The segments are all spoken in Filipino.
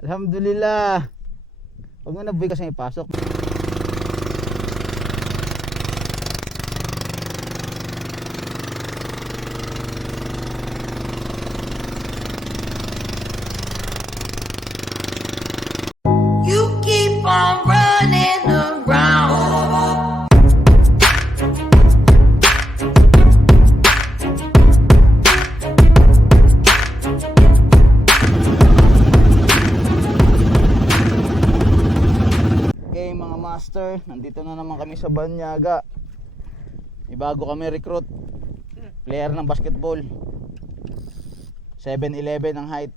Alhamdulillah. Huwag mo na buhay kasi ipasok. You keep on running around. Okay mga master, nandito na naman kami sa Banyaga. May bago kami recruit. Player ng basketball. 7'11 ang height.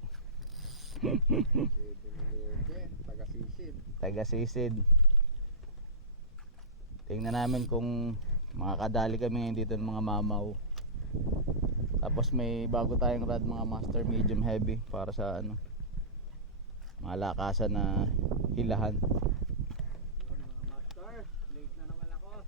Taga-sisid. Tingnan namin kung makakadali kami ngayon dito ng mga mamaw. Tapos may bago tayong rod mga master, medium heavy para sa ano, malakasan na hilahan. Mga master, late na naman ako.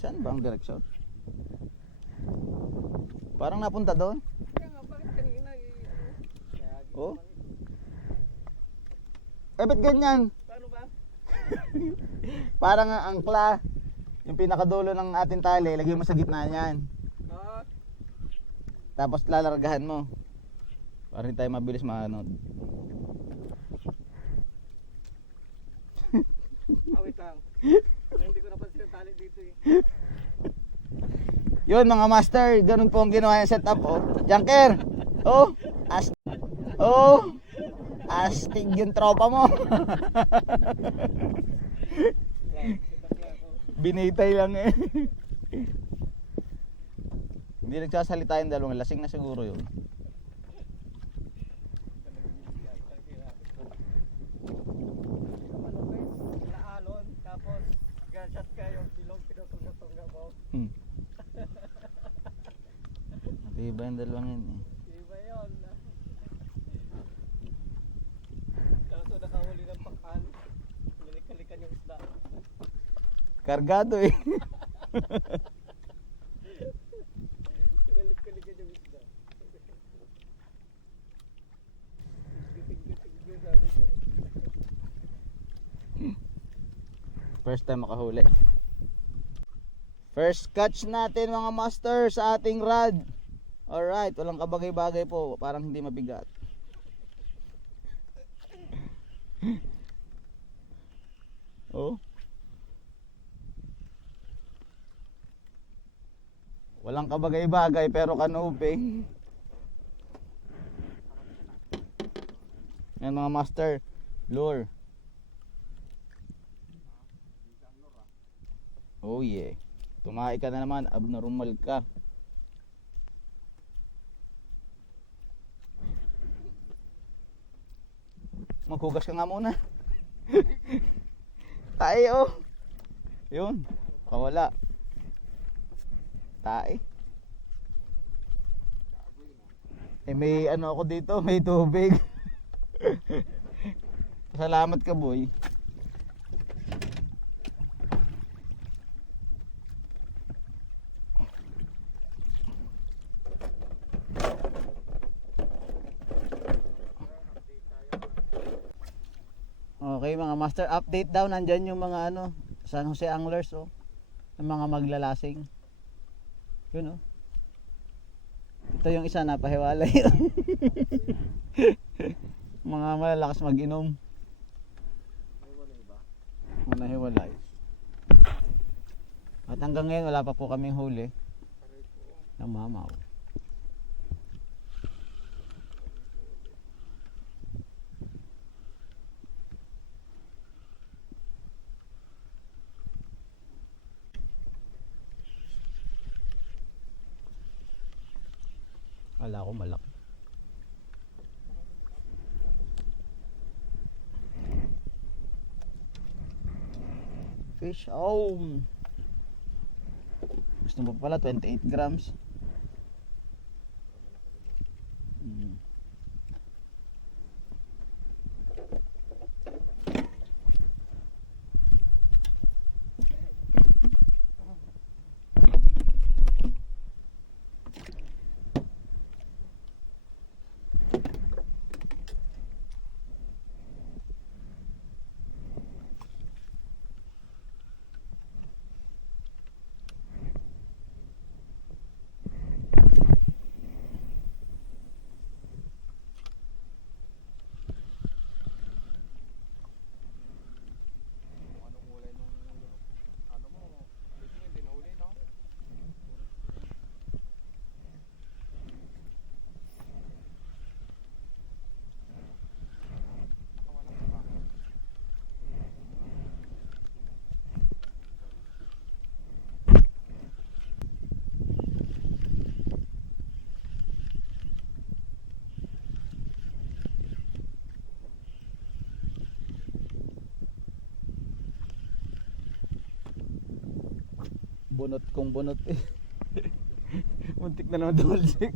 Saan ba ang direksyon? Parang napunta doon. Kaya nga bakit kanina Oh. Eh ba't ganyan? paano ba? Parang ang angkla. Yung pinakadulo ng ating tali, lagay mo sa gitna niyan. Oo. Tapos lalargahan mo. Para hindi tayo mabilis maano. Wait lang. Hindi ko napansin yung tali dito eh. Yun mga master, ganun po ang ginawa yung setup oh. Junker! Oh! Oh! Astig yung tropa mo. Binitay lang eh. Hindi nagsasalita yung dalawang, lasing na siguro yun. Naalon, tapos gunshot kayo, silong pinutungga-tungga mo. Matiba yung dalawang yun eh. Iba yun. Tapos nakahuli ng pakal. Milik-kalikan yung isda. Kargado eh. Milik-kalikan yung isda. Tigil-tigil sabi ko. First time makahuli. First catch natin mga master sa ating rod. Alright, walang kabagay-bagay po, parang hindi mabigat. Oh. Walang kabagay-bagay pero kanuping. Yan mga master, lure. Oh yeah. Tumahi ka na naman, abnormal ka. Maghugas ka nga muna. Tayo. Yun, kawala. Tae. Eh may ano ako dito, may tubig. Salamat ka boy. Okay mga master, update daw, nandyan yung mga ano, San Jose Anglers oh. Yung mga maglalasing. Yun oh. Ito yung isa napahiwalay. Mga malalakas mag-inom. Nahiwalay. At hanggang ngayon wala pa po kaming huli ng mamaw. Wala ko malaki. Fish on. Gusto mo pala 28 grams. Bunot kong bunot eh. Muntik na naman double check.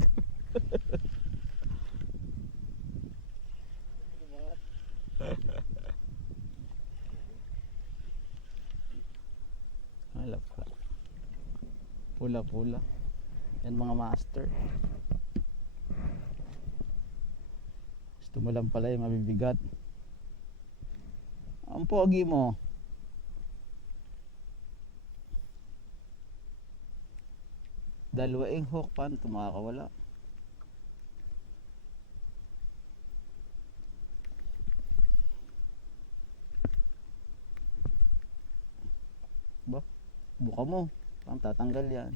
Hala pa. Pula-pula. Yan mga master. Gusto mo lang pala yung mabibigat. Ang pogi mo. Dalawaing hook, paano ito makakawala? Ba? Buka mo. Paano tatanggal yan?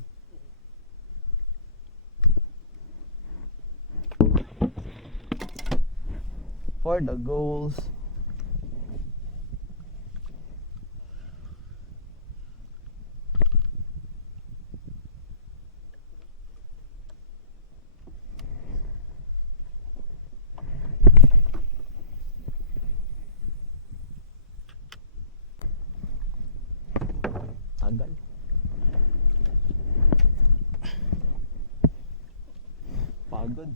For the goals. Tagal. Pagod.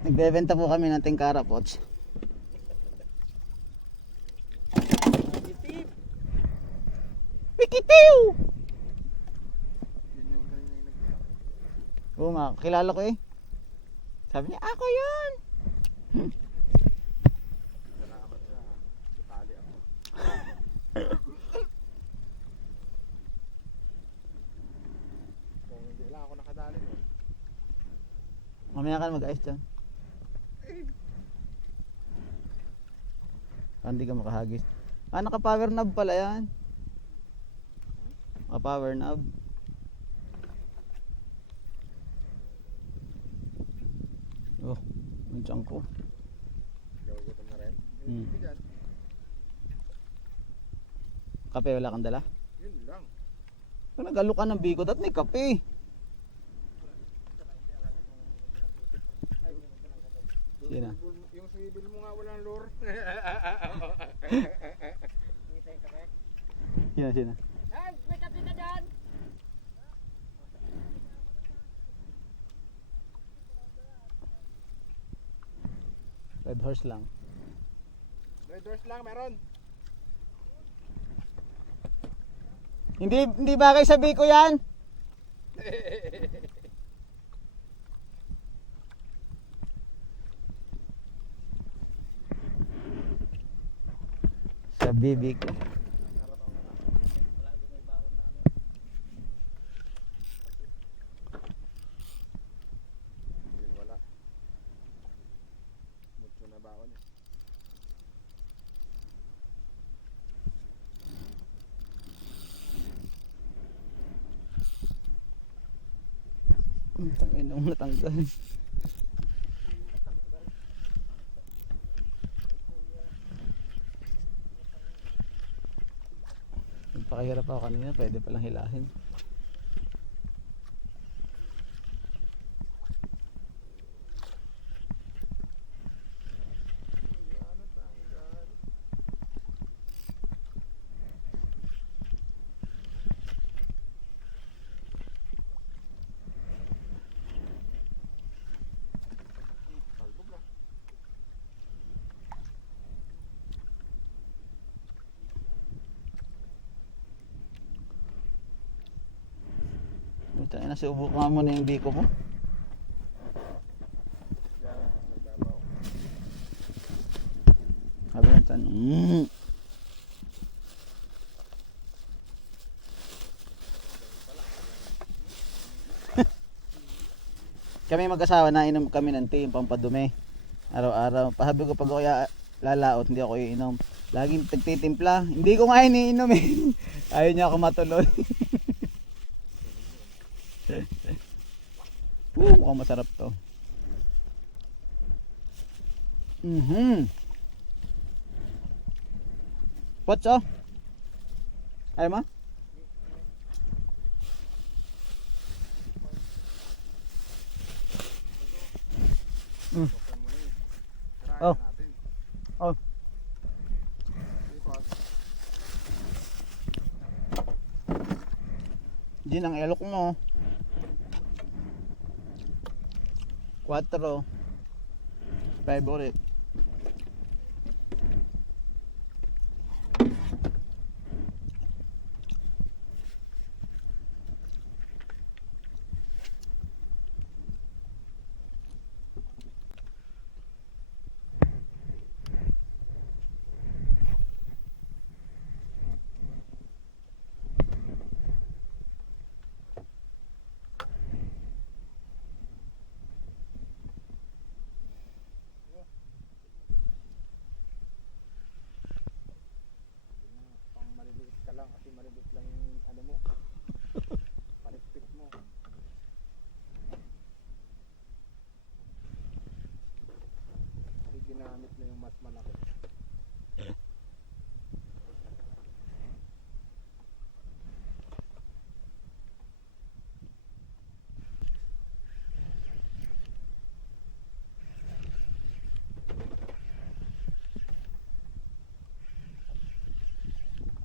Nagbebenta po kami ng tingkara pots. Pikitiw! Oo nga, kilala ko eh. Sabi niya, ako yun! Salamat sa tutali ako. Kung hindi lang ako nakadali mo. Mamaya ka na mag-ayos dyan. Hindi ka makahagis. Ah, naka-power knob pala yan. Naka-power knob. Oh, yung tiyan ko. Gagutom na rin. Hmm. Hindi dyan. Kape, wala kang dala? Yun lang. Kung nag-alok ka ng bikod at may kape. Sino? Yung sibil mo nga walang lure. Sino? Ay, may kape ka dyan. Red horse lang. Red doors lang meron. Hindi bagay sa biko yan. Sa bibig. Yun wala. Mucho na baon eh. Tangin ang natanggal. Nagpakahirap ako kanina, pwede palang hilahin. Ano tanggal? Talbog na. Ito na, subok nga muna yung biko mo. Yan, nagbabaw. Sabi ng tanong. Kami mag-asawa na inom kami ng tea, yung pampadumi. Araw-araw. Pasabi ko pag ako lalaot, hindi ako iinom. Laging tagtitimpla. Hindi ko nga iniinom eh. Ayaw niya ako matuloy. Mukhang masarap to. What's up? Ayaw mo? Oh. Oh. Gin ang elok mo. 4. 5 ulit. Pang maliliit ka lang kasi maliliit lang yung ano mo. Palikpik mo. Kasi ginamit mo yung mas malaki.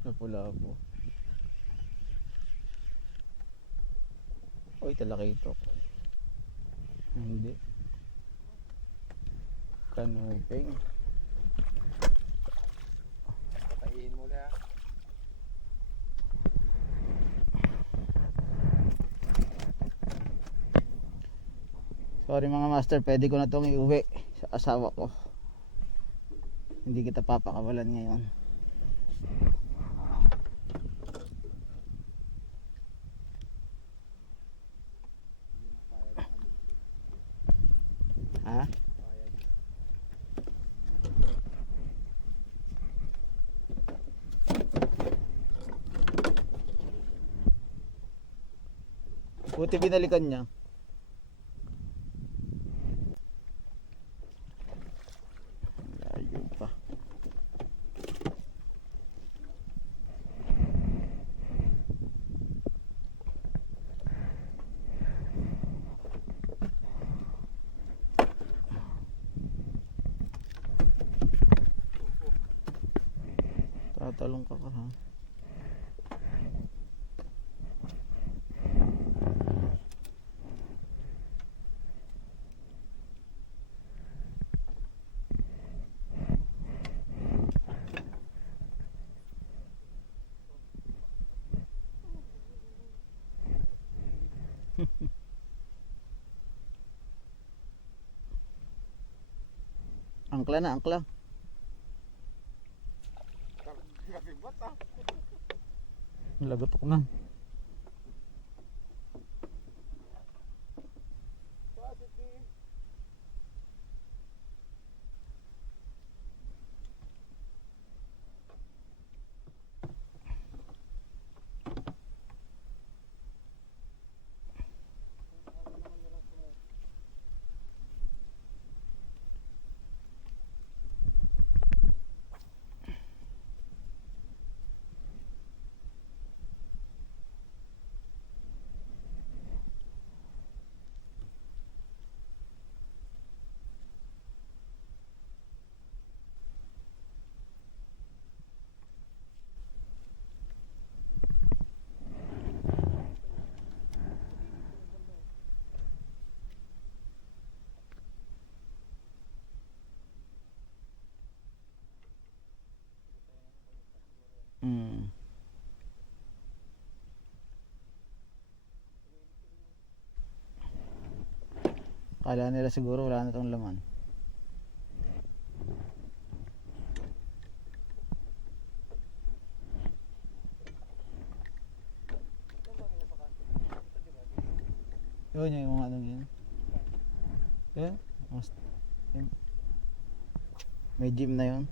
Napula po. Oy, talakitok. Hindi. Kanuping. Patayin mo na. Sorry mga master, pwede ko na itong iuwi sa asawa ko. Hindi kita papakawalan ngayon. Ha? Buti binalikan niya. Layo pa. Tatalong ka ha. Angkla na, angkla. Gabibat ah. Lagotok na. Positive. Mm. Kala nila siguro wala na itong laman. Yun yung mga ano yun. Yan. May gym na yun.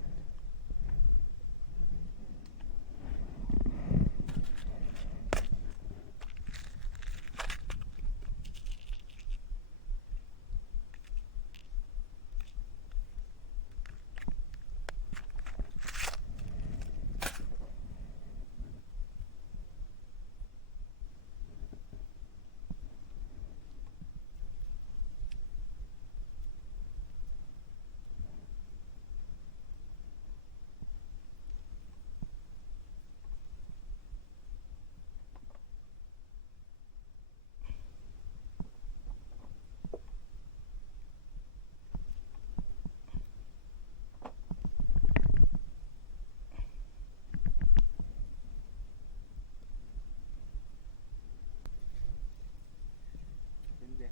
Hindi.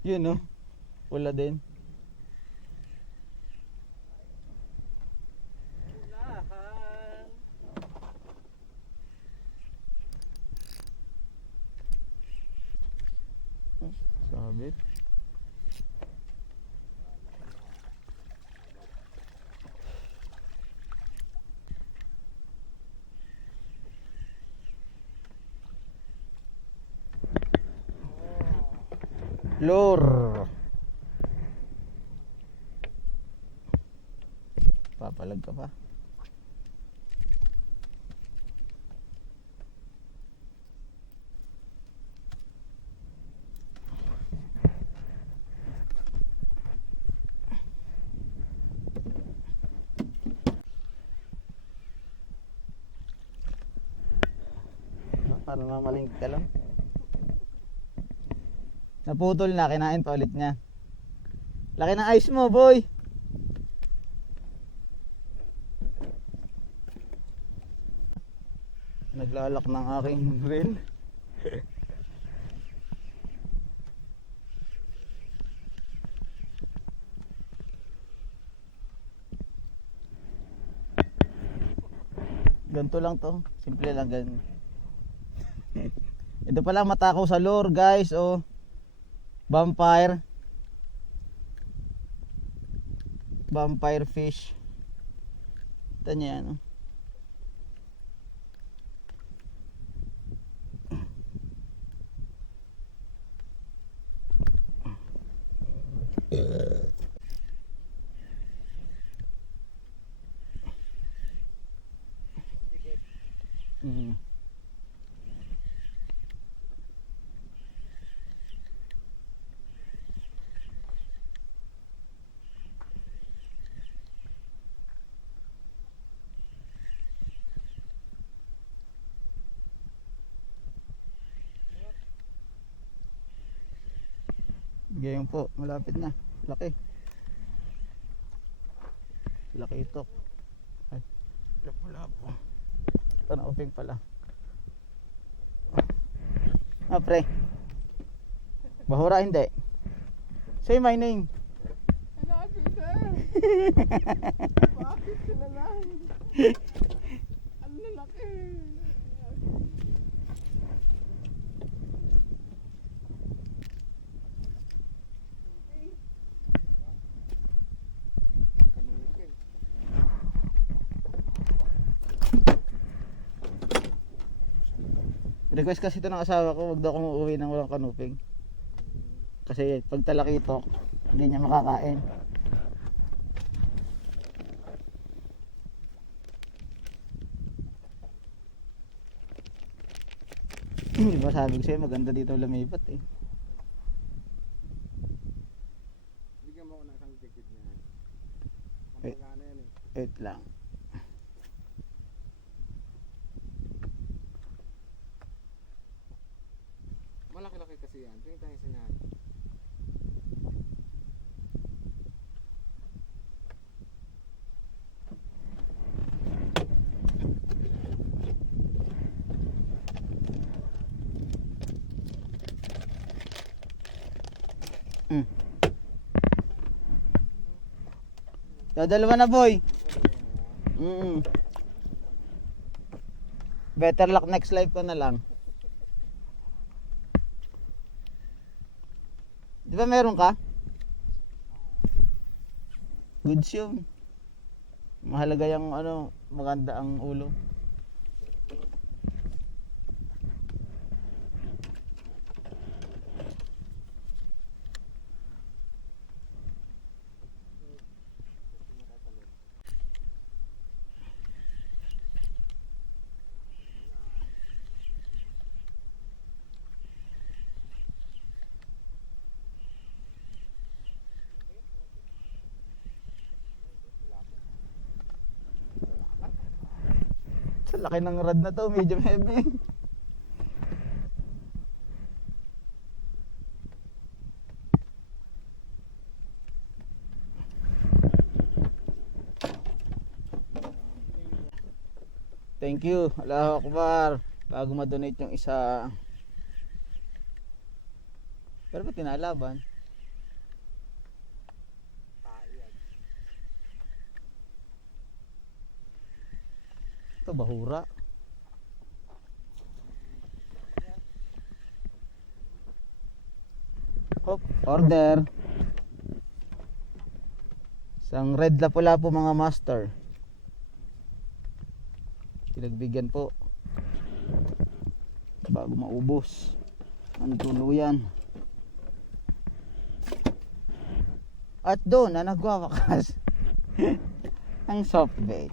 Yun no. Wala din. Sabit. Lure. Papalag ka pa. Para mamalingkit ka lang. Naputol na, kinain pa ulit niya. Laki ng ice mo, boy. Naglalak ng aking reel. Ganito lang to. Simple lang ganun. Ito pala matakaw sa lure, guys. Oh. Vampire. Vampire fish. Ito niya yan. Oh. Mm. Ganyan po, malapit na. Laki. Laki ito. Ay, wala po. Ito na open pala. Ah, pre. Bahura hindi. Say my name. Lagi sir. Bakit sila lang? Ang lalaki. Request kasi ito ng asawa ko, wag daw akong uuwi ng walang kanuping. Kasi pag talakitok, hindi niya makakain. Di ba sabi ko sa'yo, maganda dito lumipat eh. Bigyan mo ako ng isang digit niya. Wait. Mamagana na yan eh. Wait lang. Malaki-laki kasi yan. Tingin tayo sa niyan. Dadalawa na boy. Mm. Better luck next life ko na lang. Di ba meron ka? Good yun. Mahalaga yung ano, maganda ang ulo. Sa laki ng rod na to, medyo heavy. Thank you. Allahu Akbar. Bago ma-donate yung isa. Pero ba't tinalaban? Ito bahura. Hop, order. Isang red lapu-lapu mga master. Pinagbigyan po bago maubos ang tuluyan. At doon na nagwawakas ang soft bait.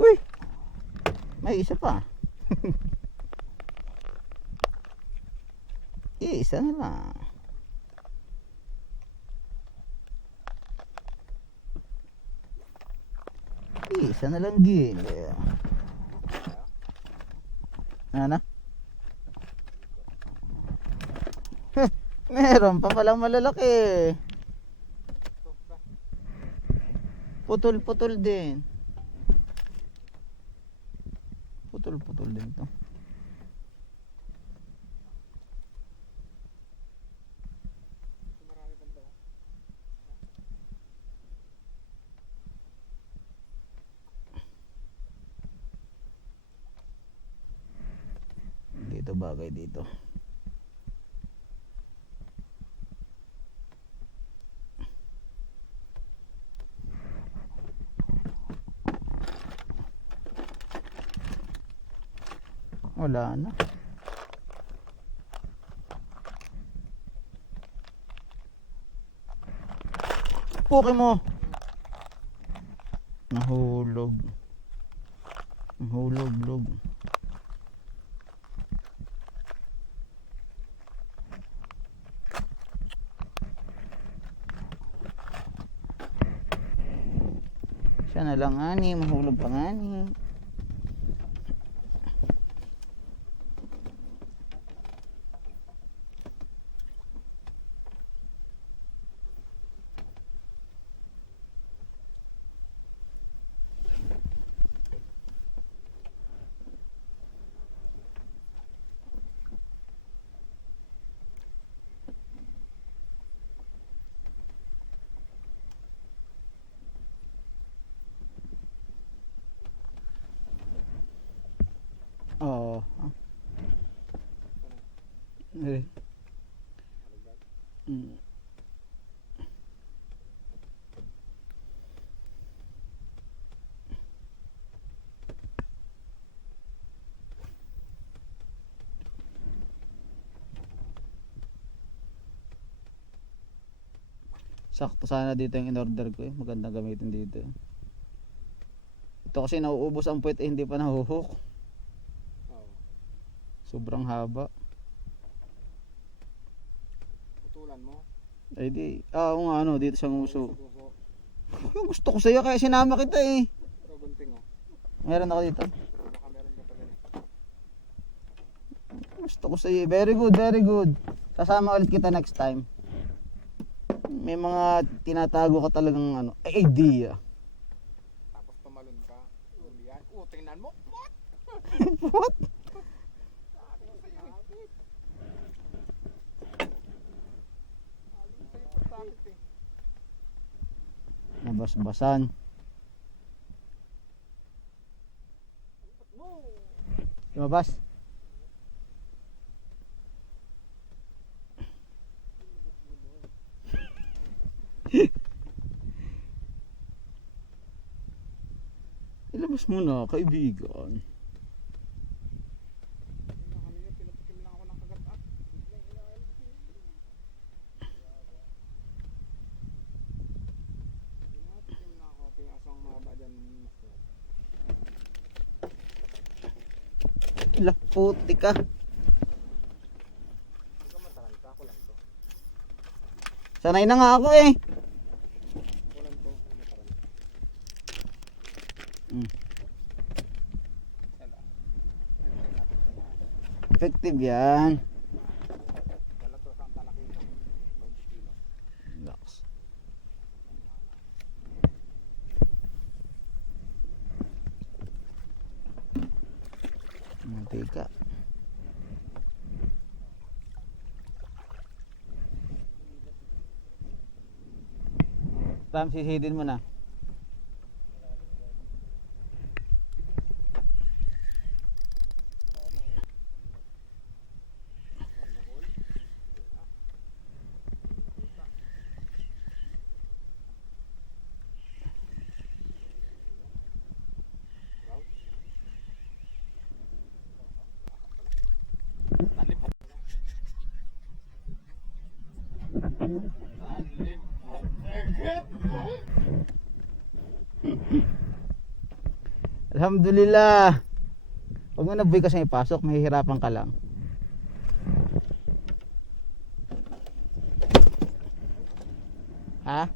Uy, may isa pa. Isa na lang. Isa na lang din. Ano? Meron pa palang malalaki. Putol-putol din. Putol-putol din to. Dito bagay dito. Wala na. Puki mo. Nahulog. Nahulog-log. Siya na lang ani, mahulog pa ngani. Oo. Eh. Mm. Sakto sana dito yung in-order ko eh. Magandang gamitin dito eh. Ito kasi nauubos ang puwet eh, hindi pa nahuhook. Sobrang haba. Putulan mo. Ay di, oo nga ano, dito sa nguso. Yung gusto ko sa'yo kaya sinama kita eh. Pero gunting oh. Meron ako dito. Baka meron ka pa rin. Gusto ko sa'yo. Very good, very good. Sasama ulit kita next time. May mga tinatago ka talagang ano, idea. Tapos tumalon ka. Yan. Tingnan mo. What? What? malapit eh. Nabasbasan. Lumabas. Ilabas mo na, kaibigan. Kanina pinatikim lang ako ng kagat at. Pinatikim lang ako. Pinasang mahaba dyan. Ilah, puti ka. Hindi ka mataranta. Ako lang to. Sanay na nga ako eh. Ako lang to. Mataranta. Mm. Sala. Effective yan. Wala to sa talakito. 20 kilo. Relax. Mantika. Ram, sisidin mo na. Alhamdulillah. Huwag mo na boy kasi ipasok, mahihirapan ka lang. Ha?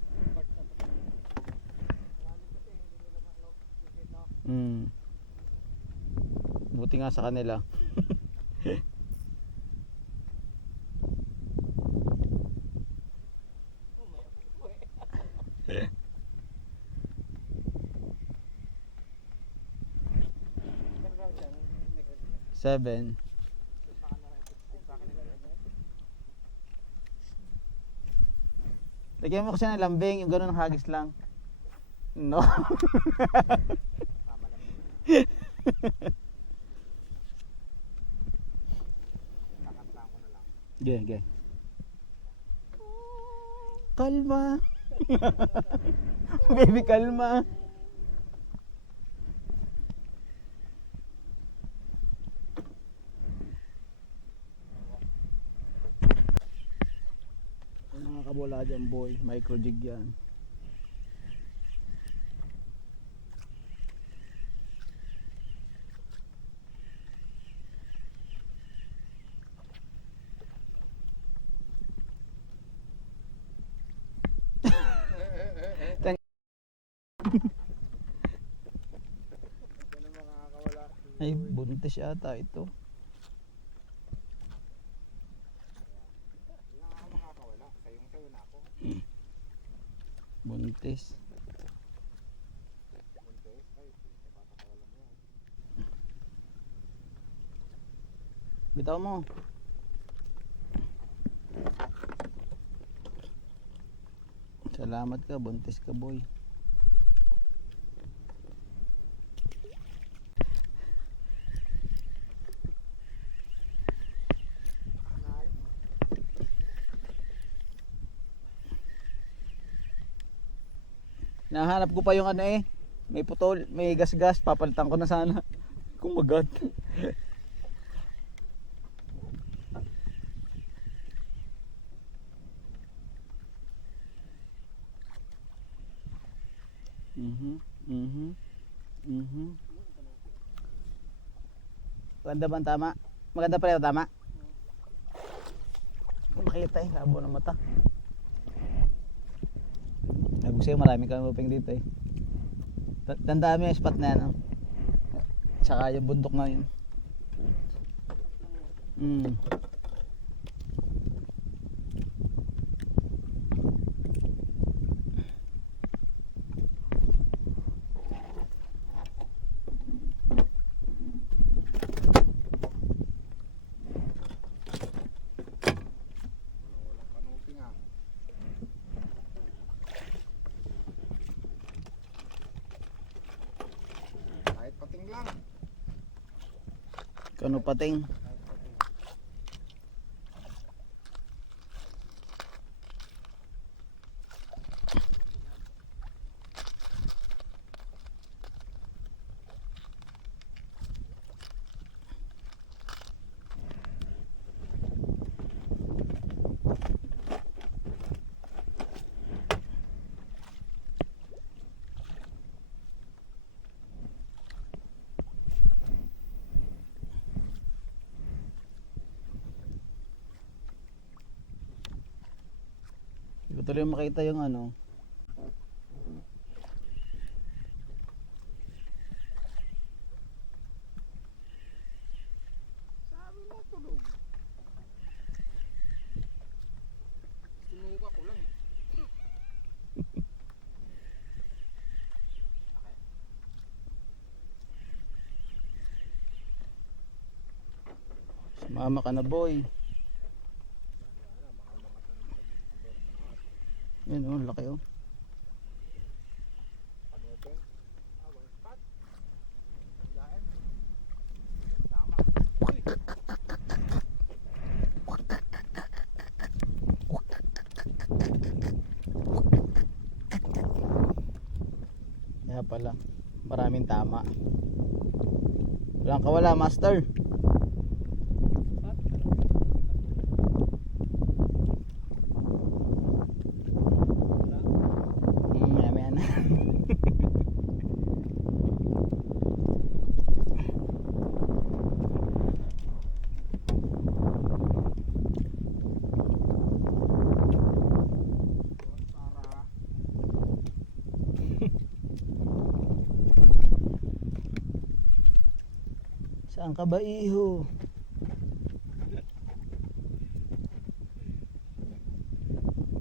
Buti nga sa kanila. Seven. Lagyan mo kasi ng lambing, yung gano'n ng hagis lang. No. Ge, ge. Kalma. Baby, kalma. Mga kabola dyan boy, micro jig yan. Ganun makakawala. Ay, buntis yata ito. Hindi lang ako makakawala. Sayong sayo na ako. Buntis. Buntis. Ay, papakawalan mo yan. Bitaw mo. Salamat ka, buntis ka boy. Nahanap ko pa yung ano eh. May putol, may gas-gas, papalitan ko na sana. Kumagat. Maganda ba ang tama? Maganda pala yung tama? Makita eh, labo ng mata. Sabi ko sa'yo, marami kang uping dito eh. Tandaan mo yung spot na yan. Oh. Tsaka yung bundok na yun. Walang kanuping ah. Kano pating. Hindi ko tuloy makita yung ano. Sabi mo tulog. Sinuka ko lang eh. Sumama ka na boy. Yan oh, laki oh. Panupin. One spot. Yain. Tama. Uy. Kaya pala, maraming tama. Walang kawala, master. Maya na. Para. Saan ka ba, iho?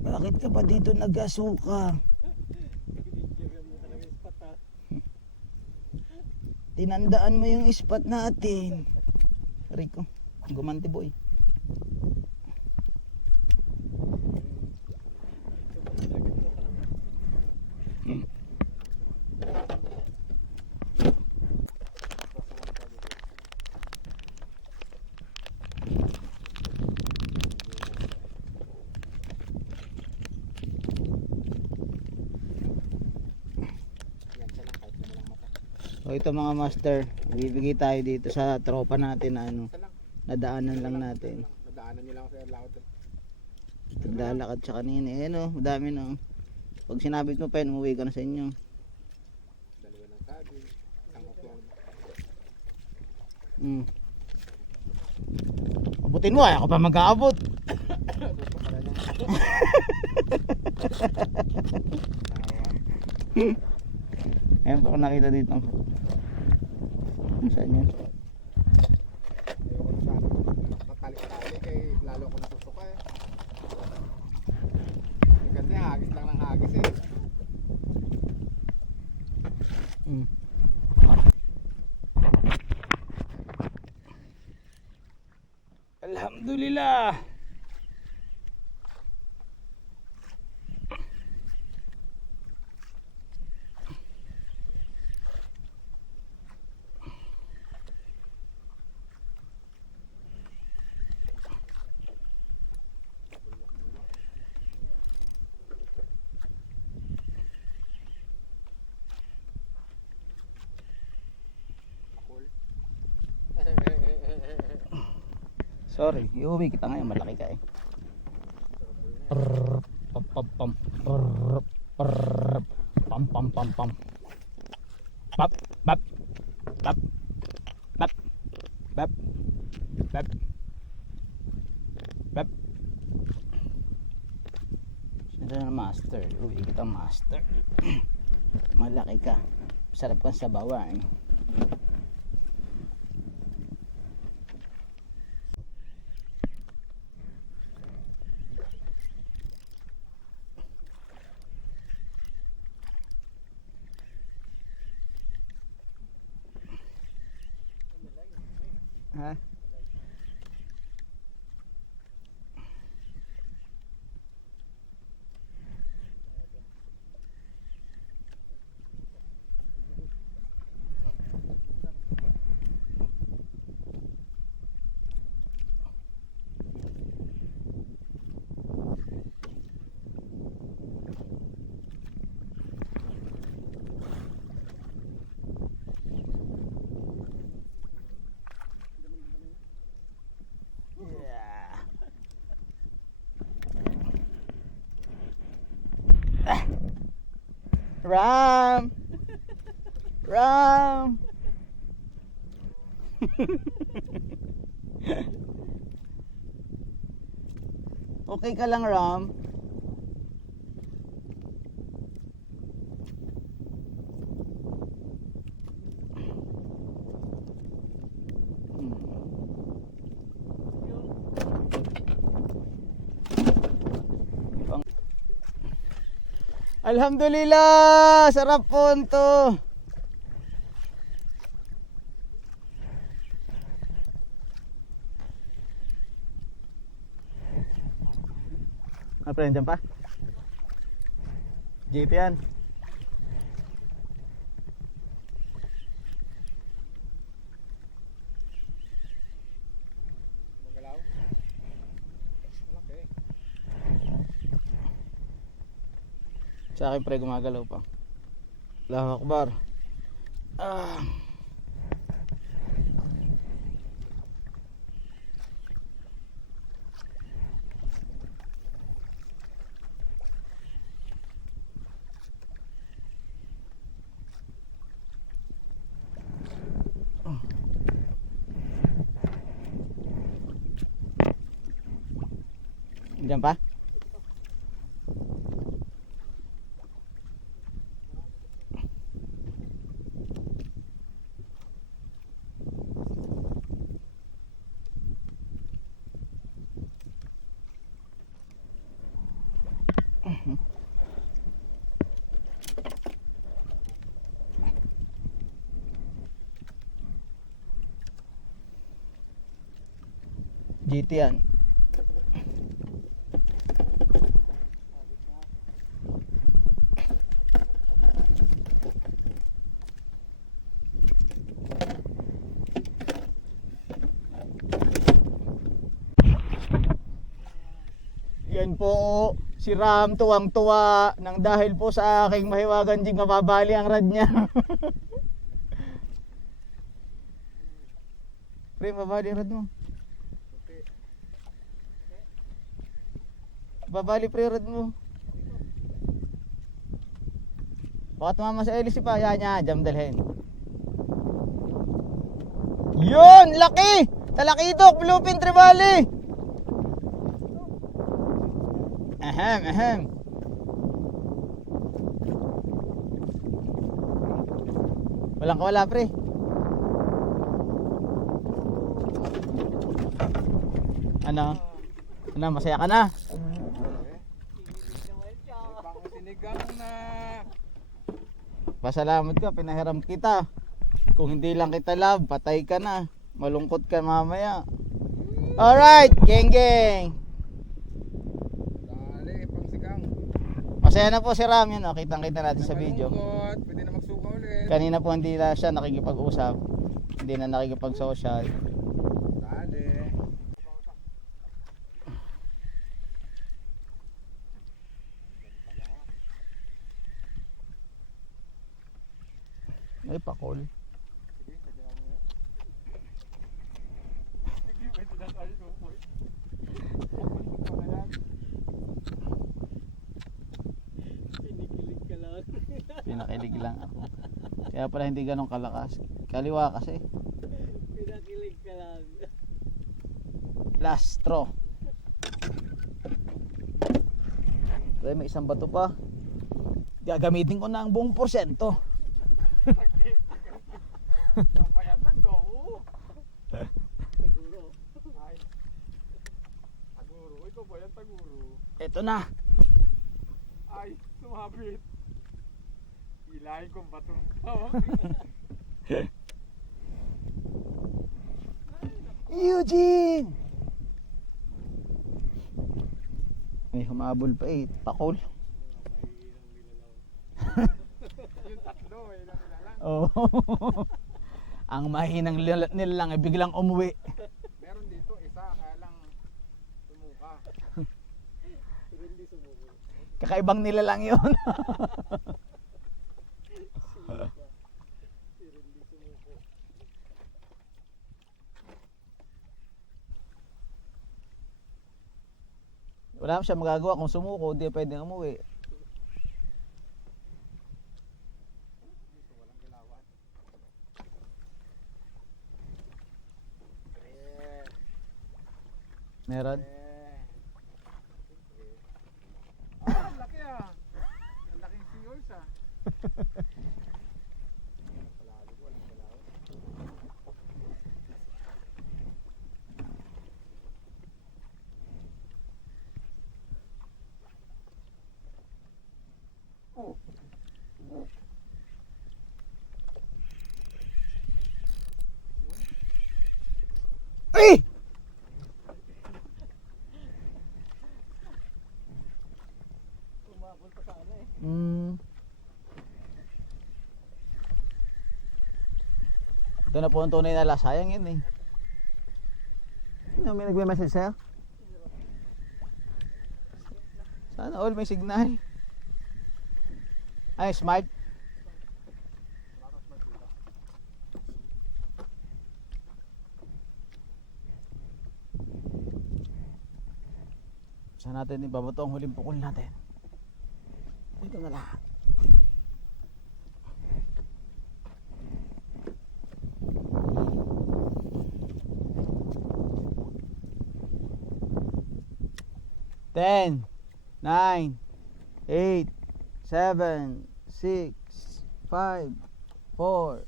Bakit ka pa dito nag-asuka? Tinandaan mo yung spot natin. Rico, gumanti boy. Yan siya lang kahit walang mata. O ito mga master, bibigay tayo dito sa tropa natin na ano, Isa lang. nadaanan lang natin. Nadaanan nyo lang ako sa laot eh. Naglalakad siya kanina. Ayan o, madami na. Pag sinabi ko pa yun, umuwi ka na sa inyo. Dalawa ng sabi. Isang upuan. Abutin mo, ay ako pa mag-aabot. Ayan pa ako nakita dito. Saan yun? Ayoko na sana matalik-talik eh. Lalo ako nasusuka eh. Kasi hagis lang ng hagis eh. Alhamdulillah. Cool. Sorry, iuwi kita ngayon, malaki ka eh. Pam pam pam. Pam pam pam pam. Bap bap bap bap bap bap bap. Sino na master? Iuwi kita master. Malaki ka. Sarap kang sabawan. Ha? Ram! Ram! Okay ka lang, Ram? Alhamdulillah, sarap po ito. Apa yan dyan pa? Jeep yan. Magalaw. Malaki. Sa akin pre, gumagalaw pa. Allahu Akbar. Ah. Diyan pa? GT yan. Yan po si Ram, tuwang-tuwa nang dahil po sa aking mahiwagan ding mababali ang rad niya. Pre, mababali ang rad mo. Babali pre rad mo. Bakit mama sa Elise pa? Yan niya, jam dalhin. Yun! Laki! Talakitok! Bluefin Trevally! Ahem, ahem. Walang kawala pre. Ano? Ano, masaya ka na? Pang sinigang na. Pasalamat ka, pinahiram kita. Kung hindi lang kita love, patay ka na. Malungkot ka mamaya. Alright, geng geng. Dali, pang sigang. Masaya na po si Ram yun, oh. Kitang-kita natin sa video. Nakalungkot, pwede na magsuka ulit. Kanina po hindi na siya nakikipag-usap. Hindi na nakikipag-social. Dali. Ay, pakol. Sige, kailangan mo. Sige, pwede na tayo kumoy. Pinikilig ka lang. Pinakilig lang ako. Kaya pala hindi ganun kalakas. Kaliwa kasi. Pinakilig ka lang. Last straw. Kaya may isang bato pa. Gagamitin ko na ang buong porsyento. Pampayatan ko. Siguro. Ay. Taguro. Ikaw ba yan, taguro? Ito na. Ay, sumabit. Ilahin kong bato. Eugene! May humabol pa eh. Pakol. Yung tatlo, eh, lang lang. Oh. Ang mahinang nila lang ay biglang umuwi. Meron dito, isa, kaya lang tumuka. Pero hindi sumuko. Kakaibang nila lang yun. Pero hindi sumuko. Wala siya magagawa kung sumuko, hindi pwedeng umuwi. Meron? Ang laki ah. Ang laking seahorse ah. Palalo ko, walang palalo. Ay! Umabol pa sa ano eh. Ito na po ang tunay na lasa. Sayang yun eh. Ano, may nagme-message sa'yo? Sana all may signal. Ay, smart. Saan natin ibabato ang huling pukul natin? Dito na lang. Ten, 9, 8, 7, 6, 5, 4,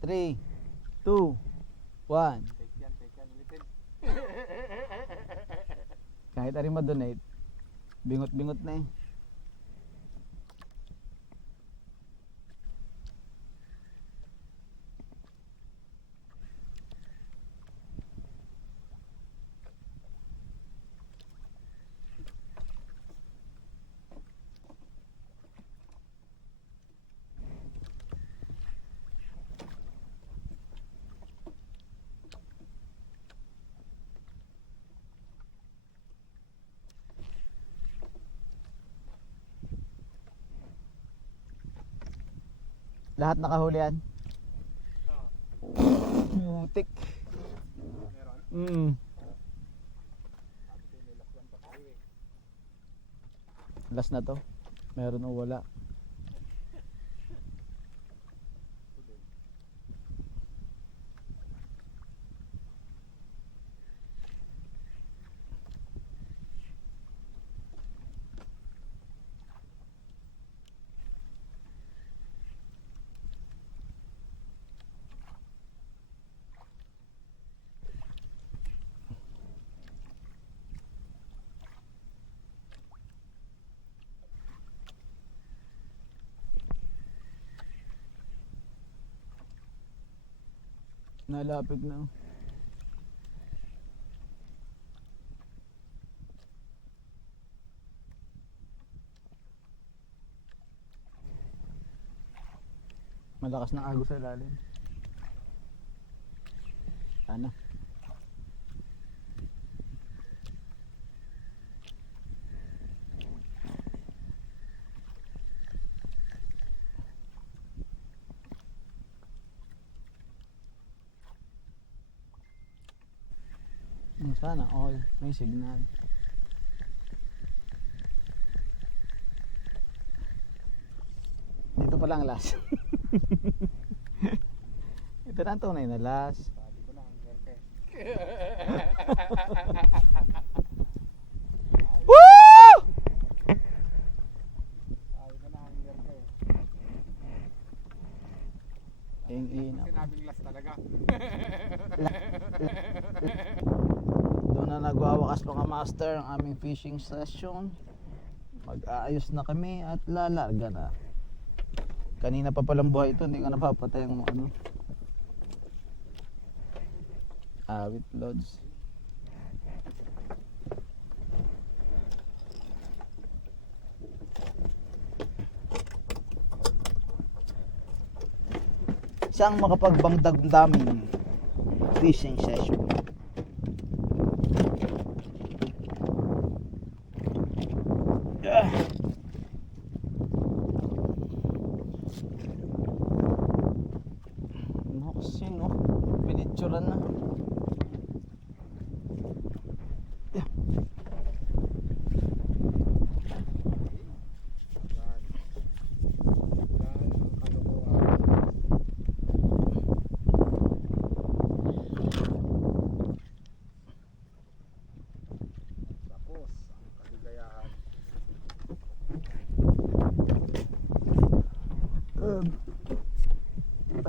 3, 2, 1. Take yan ulitin. Kahit ari ma-donate, bingot-bingot na eh. Lahat nakahuli yan. Mutik. Meron? Sabi ko nilakwan pa tayo eh. Last na to. Meron o wala. Nalapit na. Malakas na agos sa ilalim. Sana. Sana all may signal. Dito pa lang last. Ito na ang tunay na last. Sabi ko na ang gerte. Woo! Sabi ko na ang gerte. Ing-ina. Sinabing last talaga. Doon na nagwawakas mga master ang aming fishing session. Mag-aayos na kami at lalarga na. Kanina pa palang buhay ito, hindi ka napapatay ang ano. Awit lods. Isang makapagbangdamdaming fishing session. Ano kasi no? Pinitsuran na. Yeah. Yan. Yan ang kalokohan.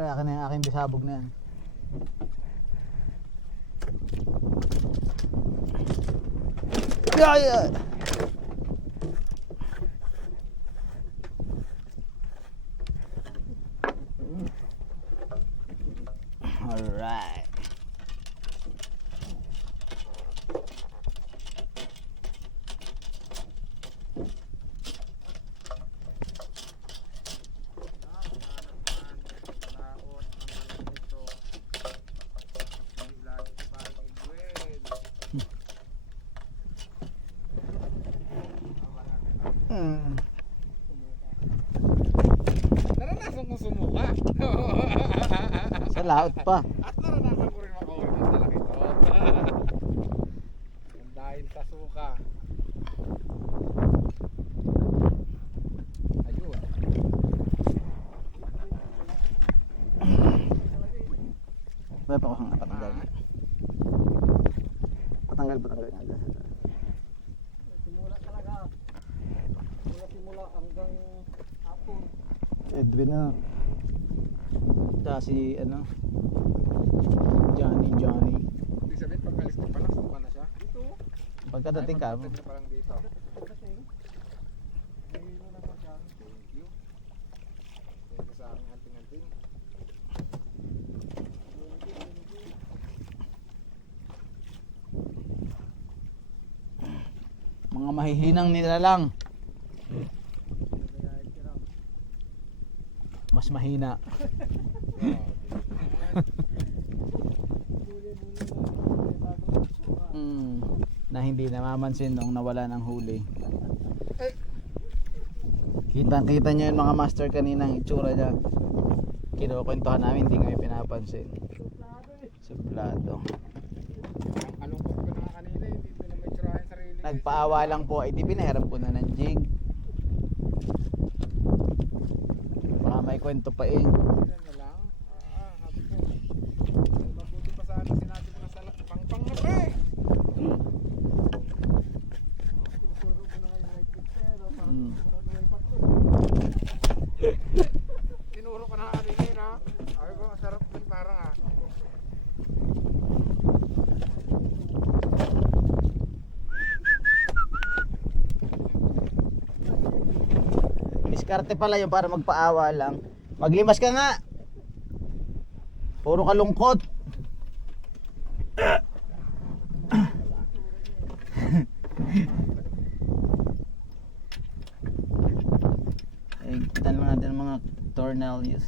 Ay, akin na yung aking bisabog na yan. Yeah. Alright. Mm. Naranasan kong sumuka. Sa laot pa. At naranasan ko rin makahuli ng talaki to. Ang dahil sa suka. Ayun. May pa ko nga patanggal. Patanggal nga. Simula talaga. Simula hanggang hapon. Edwin na. Tsaka si ano, Johnny. Ibig sabihin pag alis ko pala, suka na siya. Dito. Pagkadating ka, Pagdating ka parang dito. Kasi, mayroon na pa siya. Thank you. Thank you sa aking anting-anting. mga mahihinang nila lang. Mas mahina. Na hindi namamansin nung nawala ng huli. Kitang-kita nyo yung mga master kanina ang itsura niya. Kinukwentuhan namin, hindi ngayon pinapansin. Suplado. Anong ko na kanina, hindi ko na may tsurahin sarili. Nagpaawa lang po, di pinahiram ko na ng jig. Baka may kwento pa eh. Ilan na lang? Sabi ko. Mabuti pa sana sinabi ko na sa pang-pang na pre. Tinuturo ko na ngayon white fish pero parang Mm. tinuturo na yung pato. Tinuro ko na kanina ha. Sabi ko, sarap din parang ha. Diskarte pala yung para magpaawa lang. Maglimas ka nga. Puro kalungkot. Eh, kita naman natin ang mga tornillos.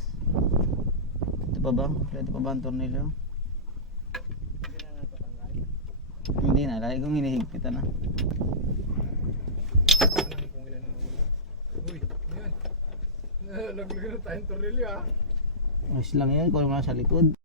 Ito pa ba? Ito pa ba ang tornilyo? Hindi na, lagi kong hinihigpitan na. Kung ilan ang huli. Uy, ano yan? Naglagay na tayong tornilyo ha. Ayos lang yan, kung naman sa likod.